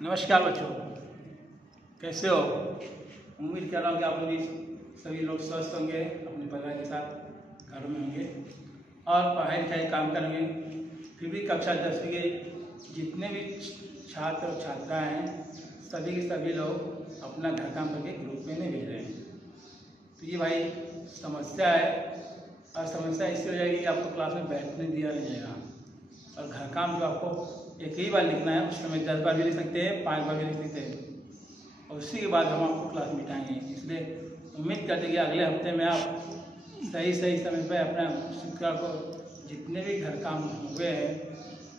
नमस्कार बच्चों, कैसे हो? उम्मीद कर रहा हूँ कि आप लोग सभी लोग स्वस्थ होंगे, अपने परिवार के साथ घरों में होंगे और पढ़ाई लिखाई काम करेंगे। फिर भी कक्षा 10वीं के जितने भी छात्र और छात्राएँ हैं, सभी के सभी लोग अपना घर काम करके ग्रुप में नहीं भेज रहे हैं। तो ये भाई समस्या है और समस्या इससे हो जाएगी कि आपको क्लास में बैठने दिया नहीं जाएगा और घर काम जो आपको एक ही बार लिखना है, उस समय 10 बार भी लिख सकते हैं, 5 बार भी लिख सकते हैं और उसी के बाद हम आपको क्लास में बिठाएंगे। इसलिए उम्मीद करते हैं कि अगले हफ्ते में आप सही समय पर अपना शिक्षा को जितने भी घर काम हुए हैं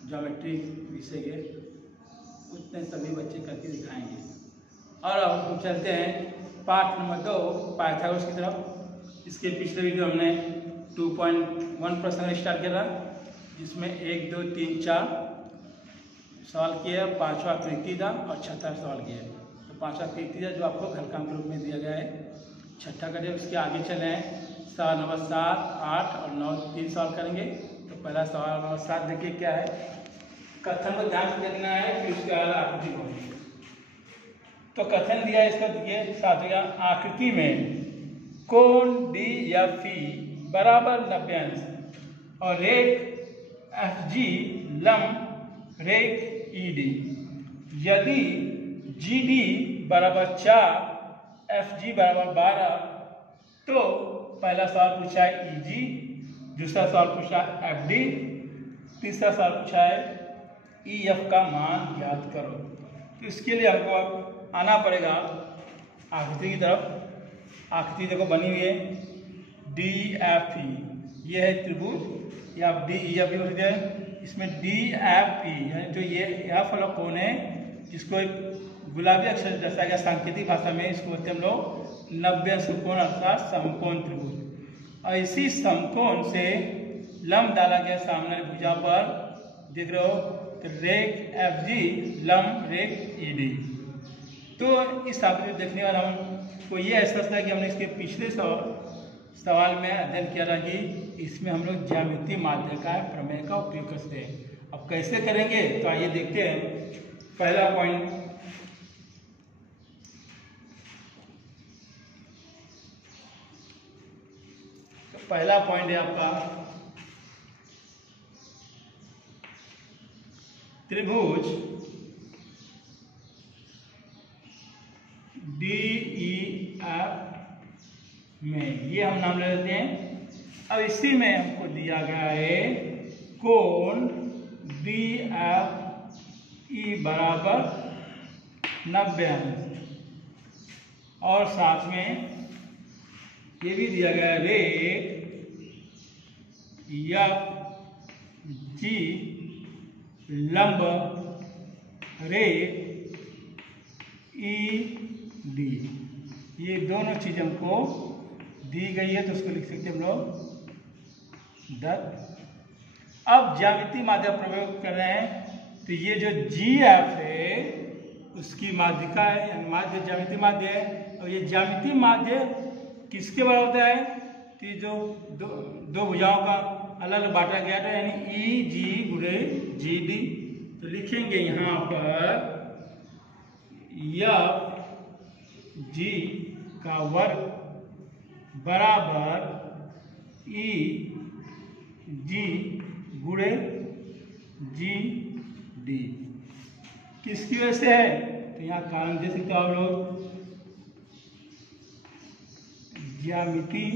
ज्योमेट्री विषय के उतने सभी बच्चे करके दिखाएंगे। और अब हम चलते हैं पाठ नंबर 2 पाइथागोरस की तरफ। इसके पिछले वीडियो हमने 2.1 प्रश्न स्टार्ट किया था, जिसमें 1, 2, 3, 4 सवाल किए, 5वां कृति था और 6ठा सवाल किया। तो 5वां कृति था जो आपको घर काम के रूप में दिया गया है। 6ठा करिए, उसके आगे चले हैं। सवाल नंबर 7, 8 और 9 3 सवाल करेंगे। तो पहला सवाल नंबर 7 देखिए क्या है। कथन को ध्यान से देखना है, फिर उसके बाद आकृति होगी। तो कथन दिया इसका देखिए साथियों, आकृति में कोण DFE बराबर 90 अंश और रेख FG लंब रेख ED। यदि GD बराबर 4 FG बराबर 12 तो पहला सवाल पूछा है EG, दूसरा सवाल पूछा है FD, तीसरा सवाल पूछा है EF का मान ज्ञात करो। तो इसके लिए हमको आना पड़ेगा आकृति की तरफ। आकृति देखो बनी हुई है DFE, ये है त्रिभुज या DEF भी बोलते हैं। इसमें DFE यानी जो ये F वाला कोण है, जिसको एक गुलाबी अक्षर से दर्शाया गया सांकेतिक भाषा में, इसको बोलते हैं हम लोग 90 अंश कोण अर्थात समकोण त्रिभुज। और इसी समकोण से लंब डाला गया सामने भुजा पर, देख रहे हो, तो रेख FG लंब रेख ED। तो इस आकृति को देखने वाला हमको ये एहसास था कि हमने इसके पिछले सवाल में अध्ययन किया था कि इसमें हम लोग ज्यामितीय माध्य का प्रमेय का उपयोग करते हैं। अब कैसे करेंगे तो आइए देखते हैं। पहला पॉइंट, तो पहला पॉइंट है आपका त्रिभुज DEF में, ये हम नाम ले लेते हैं। अब इसी में हमको दिया गया है कोण DFE बराबर 90 अंश और साथ में ये भी दिया गया है रेख FG लंब रेख ED। ये दोनों चीज हमको दी गई है, तो उसको लिख सकते हैं हम लोग 10। अब ज्यामितीय माध्य प्रयोग कर रहे हैं, तो ये जो GF है उसकी माध्यिका है, माध्य ज्यामितीय माध्य है। और ये ज्यामितीय माध्य किसके बराबर होता है? तो ये जो दो भुजाओं का अलग अलग बांटा गया था, यानी EG गुणे GD। तो लिखेंगे यहाँ पर FG का वर्ग बराबर EG गुणे GD। किसकी वजह से है? तो यहाँ कारण दे सकते हो आप लोग, ज्यामितीय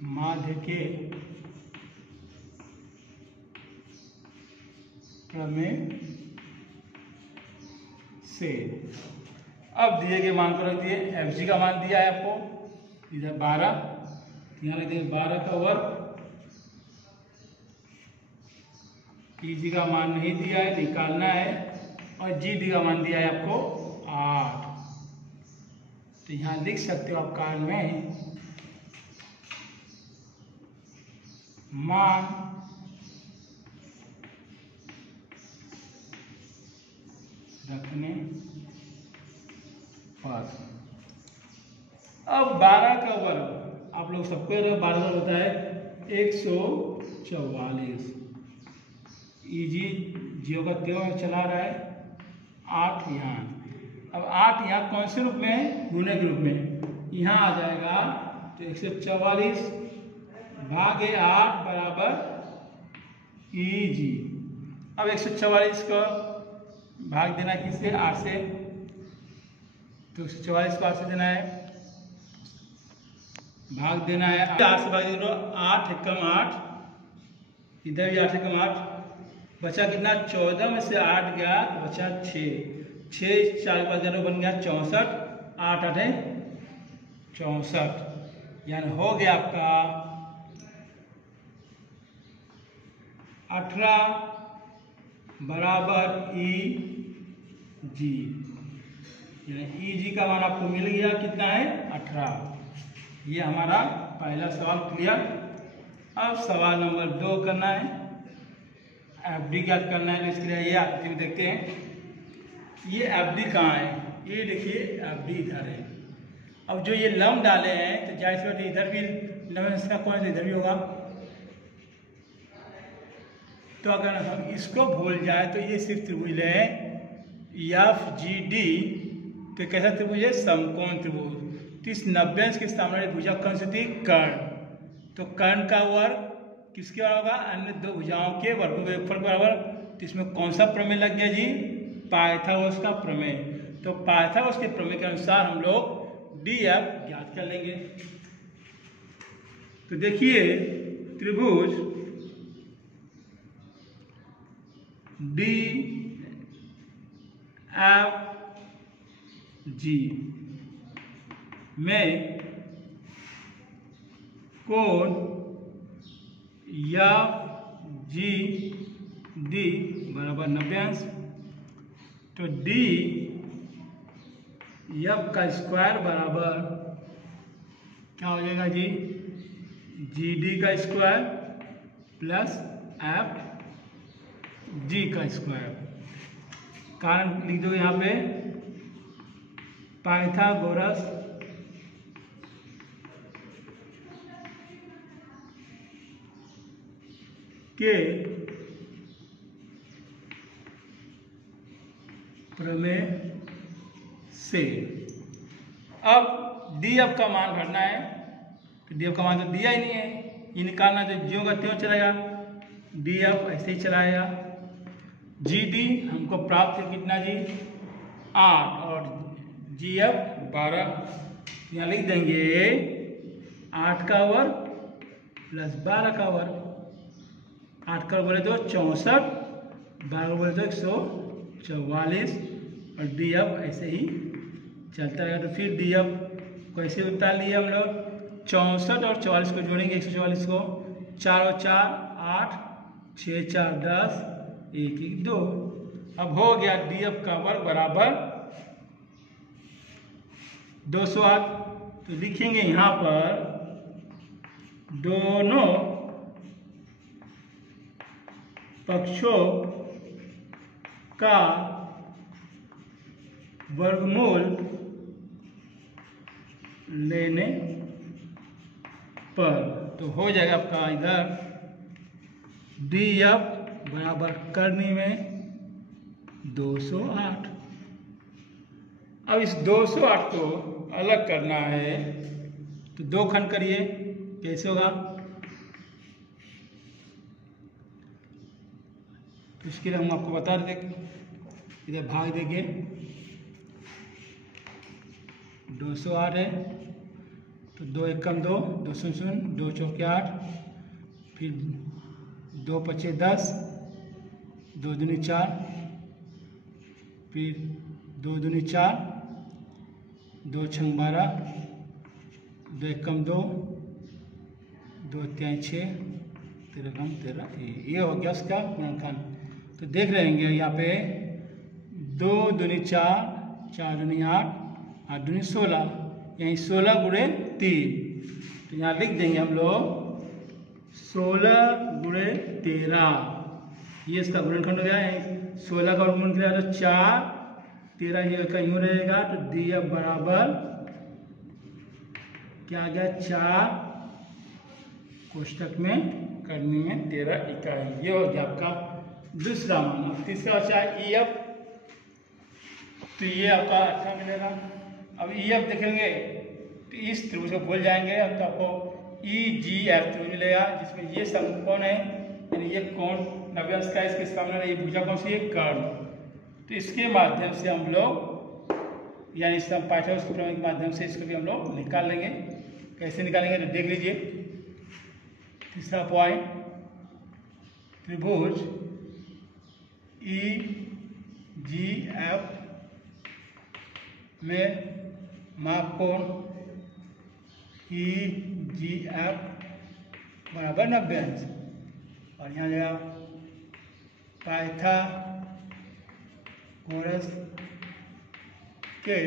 माध्य के प्रमेय से। अब दिए गए मान को रख दिए। FG का मान दिया है आपको इधर 12, यहाँ लिख देंगे 12 का वर्ग। EG का मान नहीं दिया है, निकालना है। और GD का मान दिया है आपको 8। तो यहाँ लिख सकते हो आप कारण में मान रखने पर। अब 12 का वर्ग आप लोग सबको 12 होता है, 144। इजी जियो का त्यों चला रहा है। 8 यहाँ, अब 8 यहाँ कौन से रूप में है? गुणे के रूप में। यहाँ आ जाएगा तो 144 भागे 8 बराबर इजी। अब 144 को भाग देना किससे? 8 से। तो 144 को 8 से देना है, भाग देना है 8 से। भाग दो 8 एकम 8, इधर भी 8 एकम 8, बचा कितना? 14 में से 8 गया तो बचा 6। 6 4 के बाद 0 बन गया 64। 8 8 है 64, यानी हो गया आपका 18 बराबर ई जी। यानी ई जी का मान आपको मिल गया, कितना है? 18। ये हमारा पहला सवाल क्लियर। अब सवाल नंबर 2 करना है, एफडी ज्ञात करना है। तो इसके लिए ये आकृति में देखते हैं, ये एफडी कहाँ है? ये देखिए एफडी इधर है। अब जो ये लंब डाले हैं तो जाहिर सी बात है इधर भी लंब, इसका कौन सा इधर भी होगा। तो अगर हम इसको भूल जाए तो ये सिर्फ त्रिभुज है एफ जी डी। तो कैसा त्रिभुज है? समकोण त्रिभुज। तो इस 90 अंश के सामने भुजा कौन सी थी? कर्ण। तो कर्ण का वर्ग किसके बराबर होगा? अन्य दो भुजाओं के वर्गों के योगफल के बराबर। तो इसमें कौन सा प्रमेय लग गया जी? पाइथागोरस का प्रमेय। तो पाइथागोरस के प्रमेय के अनुसार हम लोग डी एफ ज्ञात कर लेंगे। तो देखिए त्रिभुज डी एफ जी में कोण एफ जी डी बराबर 90 अंश। तो डी एफ का स्क्वायर बराबर क्या हो जाएगा जी? जी डी का स्क्वायर प्लस एफ जी का स्क्वायर। कारण लिख दो यहाँ पे, पाइथागोरस के प्रमेय से। अब डी एफ का मान भरना है। तो डी एफ का मान तो दिया ही नहीं है, ये निकालना। तो ज्यों का त्यों चलेगा, डी एफ ऐसे ही चलाएगा। जी डी हमको प्राप्त है कितना जी? 8 और जी एफ 12। यहाँ लिख देंगे 8 का वर्ग प्लस 12 का वर्ग। 8 का बोले तो 64, 12 बोले तो 144 और डी एफ ऐसे ही चलता है। तो फिर डी एफ को ऐसे उतार लिए हम लोग। 64 और 44 को जोड़ेंगे, 144 को। 4 और 4 8, 6 4 10, 1 1 2। अब हो गया डी एफ का वर्ग बराबर 208। तो लिखेंगे यहाँ पर दोनों पक्षों का वर्गमूल लेने पर। तो हो जाएगा आपका इधर डी एफ बराबर करनी में 208। अब इस 208 को अलग करना है तो 2 खंड करिए, कैसे होगा? तो इसके लिए हम आपको बता दें, इधर भाग देंगे। 208 है तो 2 एकम 2, 2 शून्य 2 चौके 8, फिर 2 पचे 10, 2 दूनी 4, फिर 2 दूनी 4, 2 छंग 12, 2 एकम 2, 2 त्याई 6, 13 कम 13। ये हो गया उसका गुणनखंड। तो देख रहे हैं यहाँ पे 2 दूनी 4, 4 दूनी 8, 8 दूनी 16, यहीं 16 गुणे 3। तो यहाँ लिख देंगे हम लोग 16 गुणे 13। ये इसका गुणनखंड हो गया। 16 का गुणन किया तो 4, 13 ये का यूँ रहेगा। तो डी एफ बराबर क्या आ गया? 4 कोष्ठक में करनी में 13 इकाई। ये हो गया आपका दूसरा मान। अब तीसरा बचा है EF, तो ये आपका 18 मिलेगा। अब EF देखेंगे तो इस त्रिभुज को भूल जाएंगे, अब तो आपको EGF त्रिभुज मिलेगा, जिसमें ये समकोण है, यानी ये कोण 90 अंश का, इसके सामने ये भुजा कौन सी है, कर्ण। तो इसके माध्यम से हम लोग, यानी पाइथागोरस के प्रमेय के माध्यम से इसको भी हम लोग निकाल लेंगे। कैसे निकालेंगे तो देख लीजिए। तीसरा पॉइंट, त्रिभुज EGF में माप कोण EGF बराबर 90 अंश, और यहाँ जगह पाइथागोरस के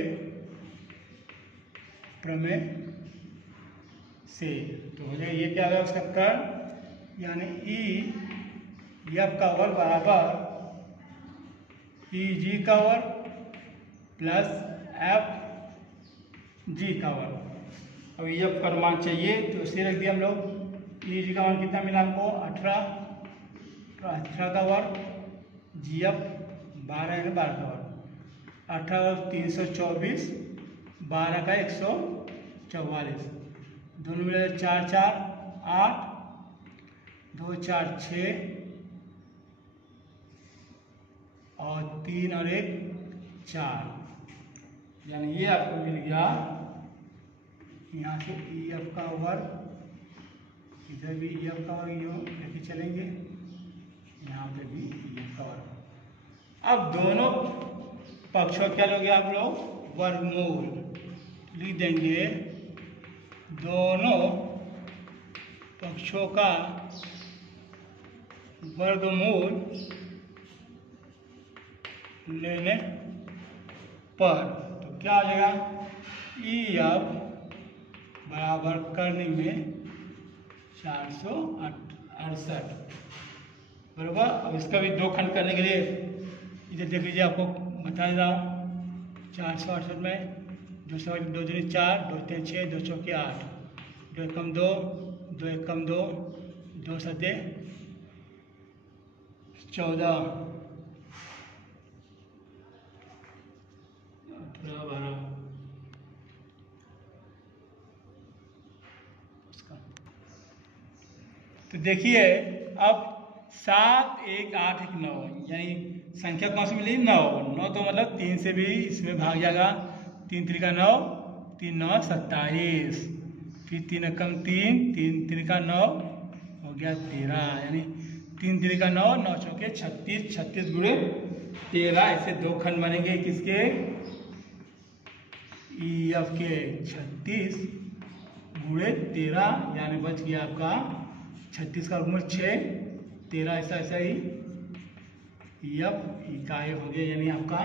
प्रमेय से, तो हो जाएगा ये क्या होगा उसका कर्ण, यानी EF का वर्ग बराबर EG का वर्ग प्लस FG का वर्ग। अब EF का मान चाहिए तो इसे रख दिया हम लोग। EG का मान कितना मिला हमको, 18, तो 18 का वर्ग, GF 12 है, 12 का वर्ग, 18 324, 12 का 144, दोनों मिला 4 4 8, 2 4 6, और 3 और 1 4, यानी ये आपको मिल गया। यहाँ से EF का वर्ग, इधर भी EF का वर्ग यूँ लेके चलेंगे, यहाँ पे भी EF का वर्ग। अब दोनों पक्षों क्या लोगे आप लोग, वर्गमूल लिख देंगे। दोनों पक्षों का वर्गमूल लेने पर तो क्या हो जाएगा, EF बराबर कर्ण में 468, बराबर। अब इसका भी दो खंड करने के लिए इधर देख लीजिए, आपको बता दे रहा हूँ। 468 में 2 2 दूनी 4, 2 3 6, 2 चौके 8, 2 एकम 2, 2 एकम 2, 2 सत्ते 14, 12। तो देखिए अब 7 1 8 1 9, यानी संख्या कौन सी मिली, 9। 9 तो मतलब 3 से भी इसमें भाग जाएगा, 3 3 का 9, 3 9 27, फिर 3 एकम 3, 3 3 का 9 हो गया 13, यानी 3 3 का 9, 9 चौके 36, 36 गुणे 13। ऐसे दो खंड बनेंगे किसके, EF के 36 गुणे 13, यानी बच गया आपका 36 का वर्गमूल 6, 13 ऐसा ऐसा ही EF इकाई हो गया, यानी आपका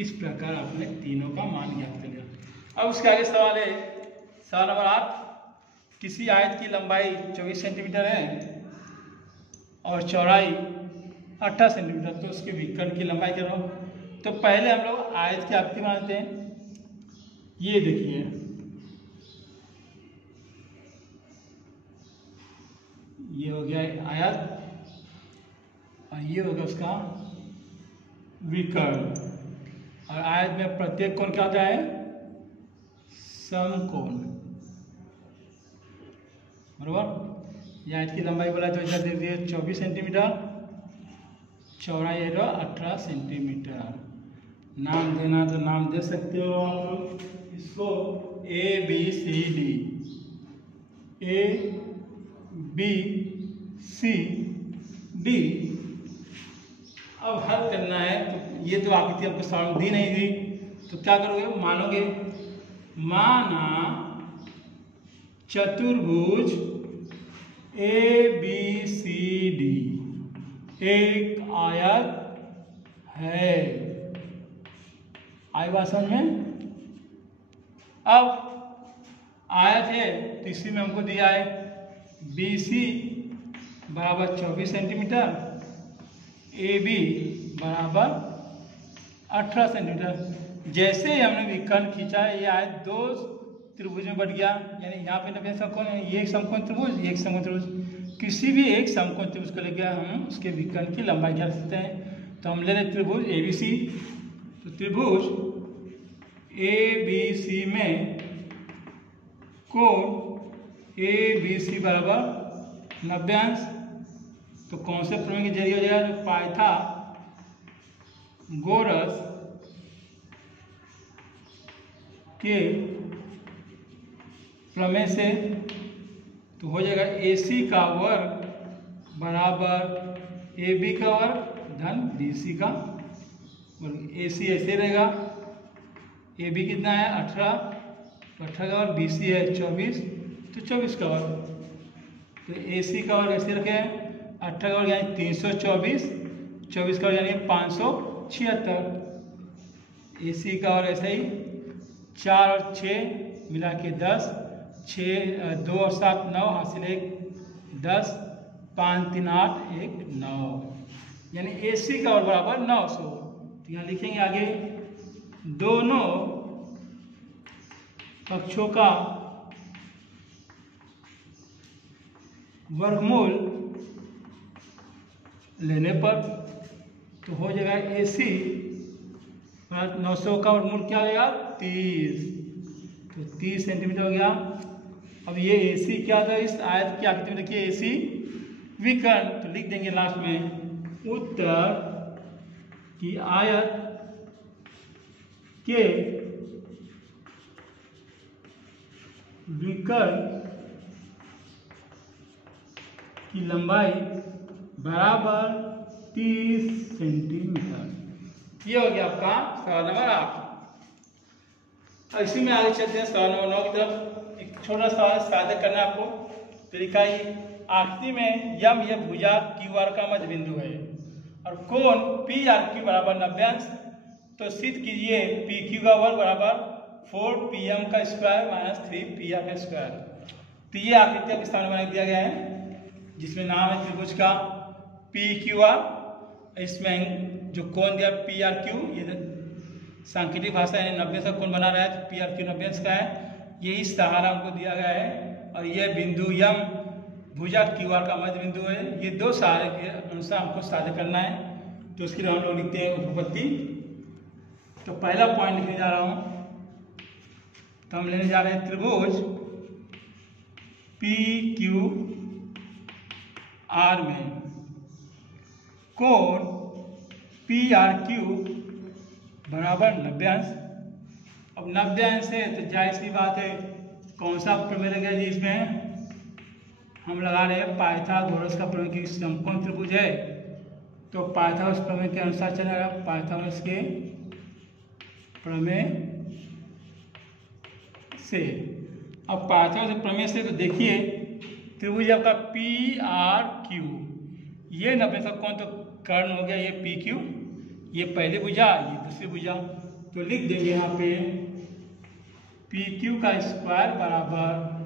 इस प्रकार आपने तीनों का मान ज्ञात कर लिया। अब उसके आगे सवाल है, सवाल नंबर 8, किसी आयत की लंबाई 24 सेंटीमीटर है और चौड़ाई 18 सेंटीमीटर, तो उसके विकर्ण की लंबाई करो। तो पहले हम लोग आयत की आकृति बनाते हैं। ये देखिए, ये हो गया आयत, और ये होगा उसका विकर्ण। और आयत में प्रत्येक कोण क्या होता है, समकोण, बराबर। ये आयत की लंबाई बोला तो इधर देख दिए 24 सेंटीमीटर, चौड़ाई है 18 सेंटीमीटर। नाम देना तो नाम दे सकते हो आप लोग इसको, ABCD, ABCD। अब हल करना है, तो ये तो आकृति आपको सामने दी नहीं दी, तो क्या करोगे, मानोगे। माना चतुर्भुज ABCD एक आयत है, आई बात समझ में। अब आयत है तो इसी में हमको दिया है BC बराबर 24 सेंटीमीटर, AB बराबर 18 सेंटीमीटर। जैसे ही हमने विकर्ण खींचा है, ये आयत दो त्रिभुज में बट गया, यानी यहाँ पे नब्बे समकोण है, ये एक समकोण त्रिभुज, ये एक समकोण त्रिभुज, किसी भी एक समकोण त्रिभुज को लेकर हम उसके विकर्ण की लंबाई ज्ञात कर सकते हैं। तो हम ले रहे त्रिभुज ABC, तो त्रिभुज ABC में कोण ABC बराबर 90 अंश। तो कौन से प्रमेय के जरिए हो जाएगा? पाइथागोरस के प्रमेय से। तो हो जाएगा AC का वर्ग बराबर AB का वर्ग धन BC का वर्ग। AC ऐसे रहेगा, AB कितना है 18, तो 18 का वर्ग, BC है 24, तो 24 का वर्ग। तो AC का वर्ग ऐसे रखें 18 का वर्ग यानी 324, 24 का वर्ग यानी 576। AC का वर्ग ऐसा ही 4 और 6 मिला के 10, 6 2 और 7 9, हासिल 1 10, 5 3 8 1 9, यानी AC का वर्ग बराबर 900। तो यहाँ लिखेंगे आगे दोनों पक्षों का वर्गमूल लेने पर। तो हो जाएगा AC 900 का वर्गमूल क्या आएगा 30, तो 30 सेंटीमीटर हो गया। अब ये AC क्या था इस आयत की आकृति में, देखिए AC विकर्ण, तो लिख देंगे लास्ट में उत्तर की आयत के विकर्ण की लंबाई बराबर 30 सेंटीमीटर। ये हो गया आपका सवाल नंबर 8। इसी में आगे चलते हैं सवाल नंबर 9 की तरफ। एक छोटा सवाल साझा करना है आपको। तरीका ही आकृति में यम यह भुजा QR का मध्य बिंदु है और कोण PRQ बराबर 90 अंश। तो सिद्ध कीजिए PQ का वर्ग बराबर 4PM का स्क्वायर माइनस 3PR का स्क्वायर। तो ये आकृति आपके सामने बना दिया गया है जिसमें नाम है त्रिभुज का PQR। इसमें जो कोण दिया PRQ, ये सांकेतिक भाषा है 90 का कोण बना रहा है, तो PRQ 90 अंश का है। ये इस सहारा हमको दिया गया है और यह बिंदु यम भुजा QR का मध्य बिंदु है। ये दो सहारे के अनुसार हमको साध्य करना है। तो उसके लिए हम लोग लिखते हैं उपपत्ति। तो पहला पॉइंट लिखने जा रहा हूँ, तो हम लेने जा रहे हैं त्रिभुज PQR में कोण PRQ बराबर 90 अंश। अब 90 अंश है तो जाहिर सी बात है कौन सा प्रमेय लगेगा जी इसमें? हम लगा रहे हैं पाइथागोरस का प्रमेय की समकोण त्रिभुज है, तो पाइथागोरस प्रमेय के अनुसार चलेगा। पाइथागोरस के प्रमेय से, अब पाइथागोरस प्रमेय से तो देखिए त्रिभुज आपका PRQ, ये 90 का कोण तो कर्ण हो गया, ये PQ, ये पहली भुजा, ये दूसरी भुजा। तो लिख देंगे यहाँ पे PQ का स्क्वायर बराबर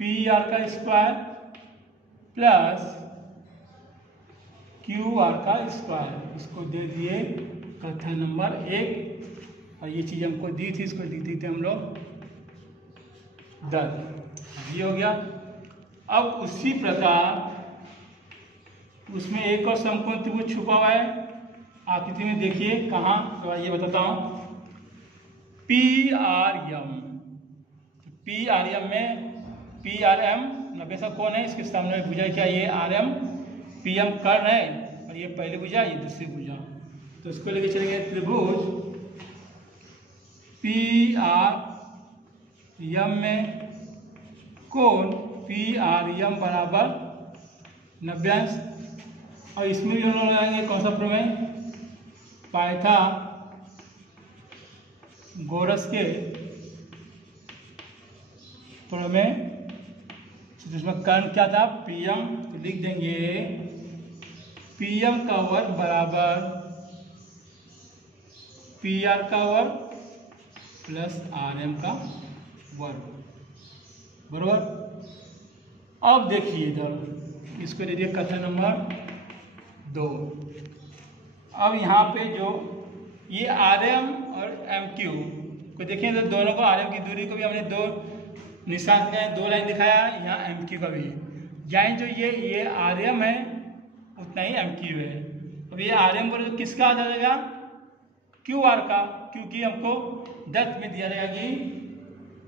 PR का स्क्वायर प्लस QR का स्क्वायर। इसको दे दिए कथन नंबर 1 और ये चीज़ हमको दी थी, इसको लिख देते हम लोग 10। ये हो गया। अब उसी प्रकार उसमें एक और समकोण त्रिभुज छुपा हुआ है आकृति में, देखिए कहाँ, तो ये बताता हूँ। PRM, PRM में PRM 90 का कोण है, इसके सामने भुजा क्या, ये RM, PM कर्ण है और ये पहली भुजा, ये दूसरी भुजा। तो इसको लेके चलेंगे त्रिभुज PRM में कोण PRM बराबर 90 अंश। और इसमें भी हम लोग लगाएंगे कौन सा प्रमेय? पाइथागोरस के प्रमेय। जिसमें कर्ण क्या था PM, तो लिख देंगे PM का वर्ग बराबर PR का वर्ग प्लस RM का वर्ग, बराबर। अब देखिए इधर, इसको दे दिए कथन नंबर 2। अब यहाँ पे जो ये RM और MQ इसको देखिए तो दोनों को आरएम की दूरी को भी हमने दो निशान दिखाया, दो लाइन दिखाया, यहाँ एम क्यू का भी। यानी जो ये आरएम है उतना ही एम क्यू है। अब ये आरएम बोले तो किसका आ जाएगा, क्यू आर का, क्योंकि हमको दत्त में दिया जाएगा कि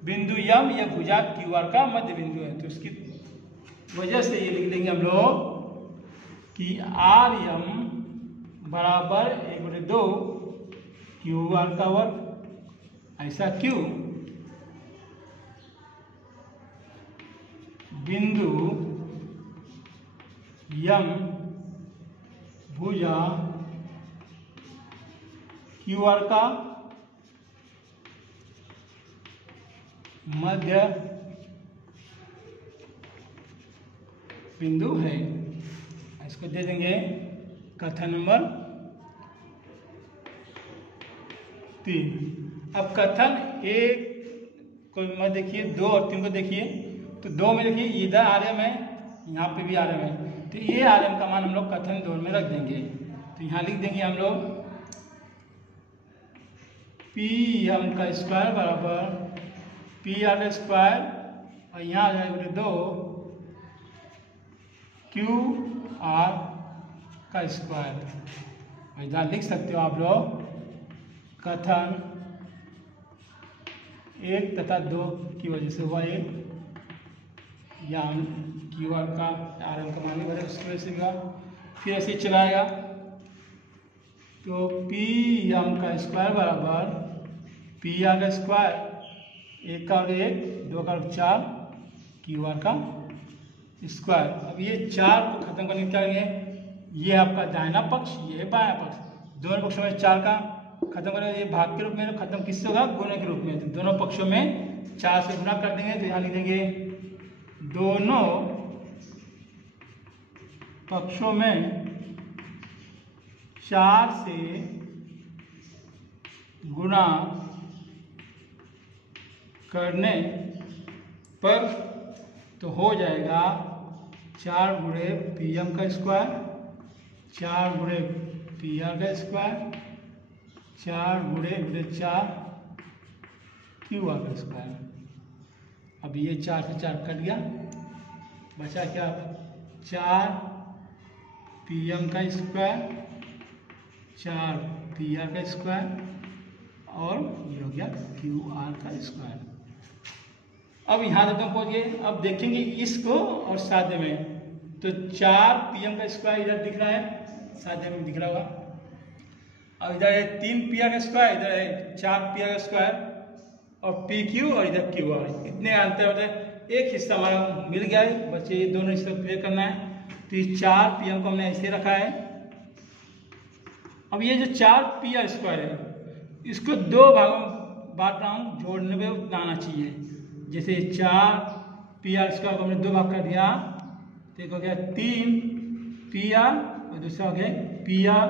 बिंदु यम या भुजा क्यू आर का मध्य बिंदु है। तो इसकी वजह से ये लिख देंगे हम लोग कि आर एम बराबर 1/2 क्यू आर का वर्ग। ऐसा क्यों, बिंदु यम भुजा क्यू आर का मध्य बिंदु है। इसको दे देंगे कथन नंबर 3। अब कथन 1 को मत देखिए, 2 और 3 को देखिए। तो 2 में देखिए इधर आरएम है, यहाँ पे भी आरएम है, तो ये आरएम का मान हम लोग कथन 2 में रख देंगे। तो यहाँ लिख देंगे हम लोग पी एम का स्क्वायर बराबर पी आर स्क्वायर, और यहाँ आ जाएगा 2 क्यू आर का स्क्वायर। इधर लिख सकते हो आप लोग कथन 1 तथा 2 की वजह से हुआ ये, या क्यू आर का आर एम का मान नहीं बदले उसकी वजह से हुआ। फिर ऐसे चलाएगा तो पी एम का स्क्वायर बराबर पी आर का स्क्वायर, 1 का 1 2 का 4 क्यू आर का स्क्वायर। अब ये 4 को खत्म करने क्या करेंगे, ये आपका दाहिना पक्ष, ये बायां पक्ष, दोनों पक्षों में 4 का खत्म करेंगे। ये भाग के रूप में खत्म किससे होगा, गुणे के रूप में। तो दोनों पक्षों में 4 से गुणा कर देंगे। तो यहाँ लिख देंगे दोनों पक्षों में 4 से गुणा करने पर तो हो जाएगा 4 गुणे पी एम का स्क्वायर, 4 गुणे पी आर का स्क्वायर, 4 गुणे 4 क्यू आर का स्क्वायर। अब ये 4 से 4 कट गया, बचा क्या, 4 पी एम का स्क्वायर, 4 पी आर का स्क्वायर, और ये हो गया क्यू आर का स्क्वायर। अब यहाँ तक हम पहुँच गए। अब देखेंगे इसको और सादे में, तो 4 पी एम का स्क्वायर इधर दिख रहा है, सादे में दिख रहा होगा। अब इधर है 3 पी आर का स्क्वायर, इधर है 4 पी आर का स्क्वायर, और पी क्यू और इधर क्यू आर, इतने अंतर होते हैं। एक हिस्सा हमारा मिल गया है, बच्चे ये दोनों हिस्सा क्लियर करना है। तो ये 4 पी एम को हमने ऐसे रखा है। अब ये जो 4 पी आर स्क्वायर है, इसको 2 भागों में बांट रहा हूँ, जोड़ने में उतना आना चाहिए। जैसे 4 पी आर स्क्वायर को हमने 2 भाग कर दिया, तो एक हो गया 3 पी आर और दूसरा हो गया पी आर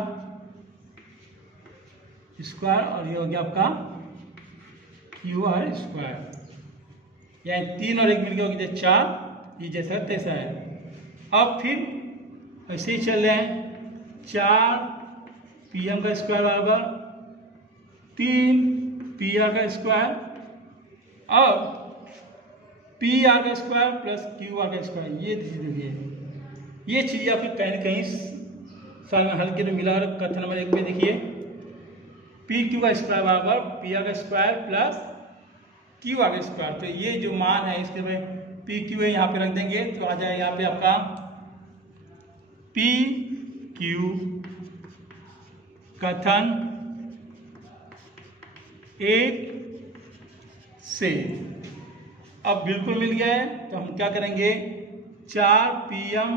स्क्वायर, और ये हो गया आपका क्यू आर स्क्वायर। यानी 3 और 1 मिलकर हो गया 4, ये जैसा तैसा है। अब फिर ऐसे ही चल रहे हैं, 4 पी एम का स्क्वायर बराबर 3 पी आर का स्क्वायर, अब पी आर का स्क्वायर प्लस क्यू आर का स्क्वायर। ये चीज़ आपकी कहीं न कहीं साल में हल्के में मिला। कथन नंबर 1 में देखिए पी क्यू का स्क्वायर बराबर पी आर का स्क्वायर प्लस क्यू आर का स्क्वायर। तो ये जो मान है इसके में पी क्यू है, यहाँ पे रख देंगे तो आ जाएगा यहाँ पे आपका पी क्यू कथन 1 से। अब बिल्कुल मिल गया है, तो हम क्या करेंगे, 4 P M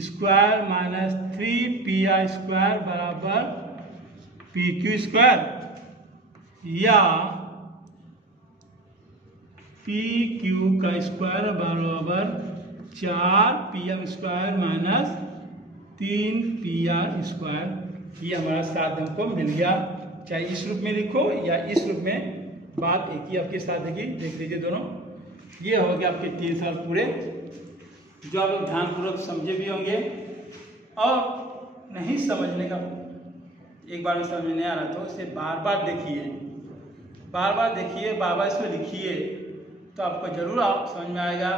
square minus 3 P R square बराबर पी क्यू स्क्वायर, या पी क्यू का स्क्वायर बराबर 4 P M square minus 3 P R square. ये हमारा साथ हमको मिल गया। चाहे इस रूप में लिखो या इस रूप में, बात एक ही आपके साथ है। देख लीजिए दोनों, ये हो गया आपके 3 साल पूरे, जो आप लोग ध्यानपूर्वक समझे भी होंगे। और नहीं समझने का, एक बार में समझ नहीं आ रहा तो इसे बार बार देखिए, बार बार देखिए, बार बार इसमें लिखिए, तो आपको ज़रूर समझ में आएगा।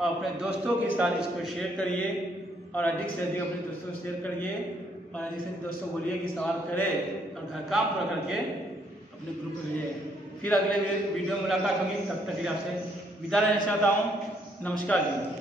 और अपने दोस्तों के साथ इसको शेयर करिए और अधिक से अधिक अपने दोस्तों से शेयर करिए और अधिक से अधिक दोस्तों को बोलिए कि सवाल करें और घर काम पूरा करके अपने ग्रुप में भेजें। फिर अगले वीडियो में मुलाकात होगी, तब तक के लिए आपसे विदा लेना चाहता हूँ। नमस्कार जी।